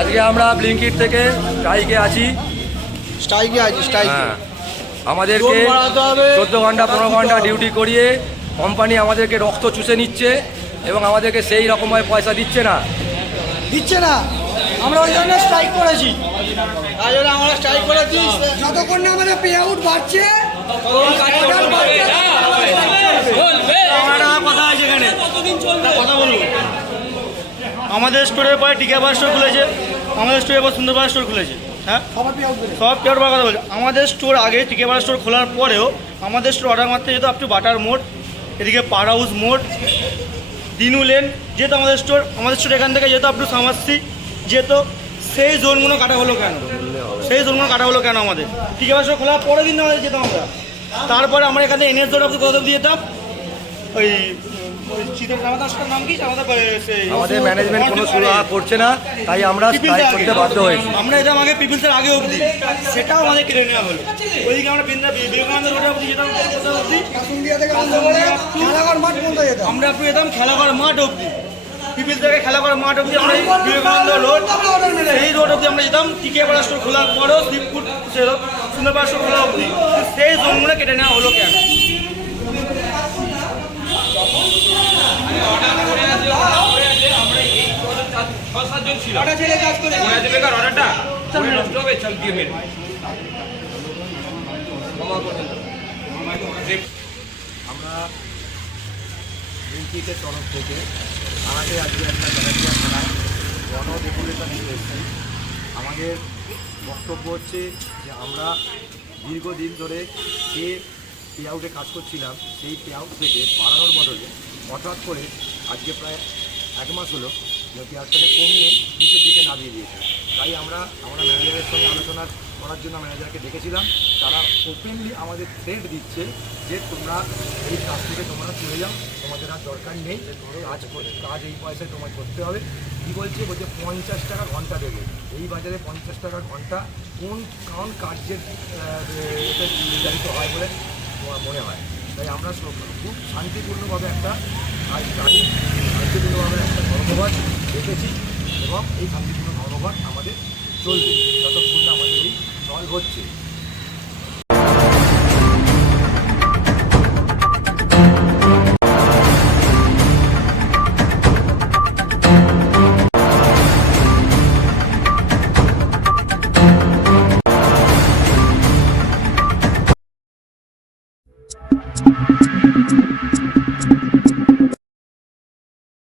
আজকে আমরা ব্লিঙ্কিট থেকে স্ট্রাইকে আছি। আমাদেরকে 14 ঘন্টা 15 ঘন্টা ডিউটি করিয়ে কোম্পানি আমাদেরকে রক্ত চুষে নিচ্ছে এবং আমাদেরকে সেই রকমভাবে পয়সা দিচ্ছে না। আমরা ওই জন্য স্ট্রাইক করেছি। আমরা স্ট্রাইক করেছি যতক্ষণ না আমাদের পে আউট বাড়ছে। আমাদের স্টোরের পরে টিকাবার স্টোর খুলেছে, আমাদের স্টোরের পর সুন্দরপাড়া স্টোর খুলেছে। হ্যাঁ, সব পেয়ার কথা বলছে। আমাদের স্টোর আগে টিকাবার স্টোর খোলার পরেও আমাদের স্টোর অর্ডার মারতে যেত আপ টু বাটার মোড়, এদিকে পার হাউস মোড়, দিনু লেন যেহেতু আমাদের স্টোর এখান থেকে যেহেতু আপ টু সামাসি যেত। সেই জোনগুলো কাটা হলো কেন? আমাদের টিকাবার স্টোর খোলার পরের দিন আমাদের যেতাম আমরা। তারপরে আমরা এখানে এনএস জোন আপনি কত দিয়ে যেতাম। ওই আমাদের ম্যানেজমেন্ট কোনো সুরাহা করছে না, তাই আমরা স্ট্রাইক করতে বাধ্য হয়েছি। আমরা যেতাম আগে পিপুলসের আগে অবধি, সেটাও আমাদের কেড়ে নেওয়া হলো। ওইদিকে আমরা বিবেকানন্দ রোডে অবধি যেতাম, আমরা একটু যেতাম খেলাঘর মাঠ অবধি, পিপুলস থেকে খেলাঘর মাঠ অবধি আমরা বিবেকানন্দ রোড, সেই রোড অবধি আমরা যেতাম। টিকিয়াপাড়া স্টোর খোলার পরেও শিবপুর সুন্দরপাড়া স্টোর খোলা অবধি সেই জোনগুলো কেটে নেওয়া হলো কেন? আমরা ব্লিঙ্কিটের তরফ থেকে আমাদের আজকে একটা ব্যারাকপুর থানায় গণডেপুটেশন দিতে এসেছি। আমাদের বক্তব্য হচ্ছে যে আমরা দীর্ঘদিন ধরে যে পে আউটে কাজ করছিলাম, সেই পে আউট থেকে বাড়ানোর বদলে হঠাৎ করে আজকে প্রায় 1 মাস হলো পে আউটটাকে কমিয়ে নিচের দিকে নামিয়ে দিয়েছে। তাই আমরা ম্যানেজারের সঙ্গে আলোচনা করার জন্য ম্যানেজারকে ডেকেছিলাম। তারা ওপেনলি আমাদের থ্রেট দিচ্ছে যে তোমরা এই কাজ থেকে তোমরা চলে যাও, তোমাদের আর দরকার নেই, কাজ এই পয়সায় তোমায় করতে হবে। কী বলছে 50 টাকা ঘন্টা দেবে। এই বাজারে 50 টাকা ঘন্টা কোন কার্যের এটা নির্ধারিত হয় বলে তোমার মনে হয়? তাই আমরা খুব শান্তিপূর্ণভাবে একটা শান্তিপূর্ণভাবে একটা ধর্মঘট রেখেছি এবং এই শান্তিপূর্ণ ধর্মঘট আমাদের চলবে যতক্ষণ না আমাদের এই সলভ হচ্ছে।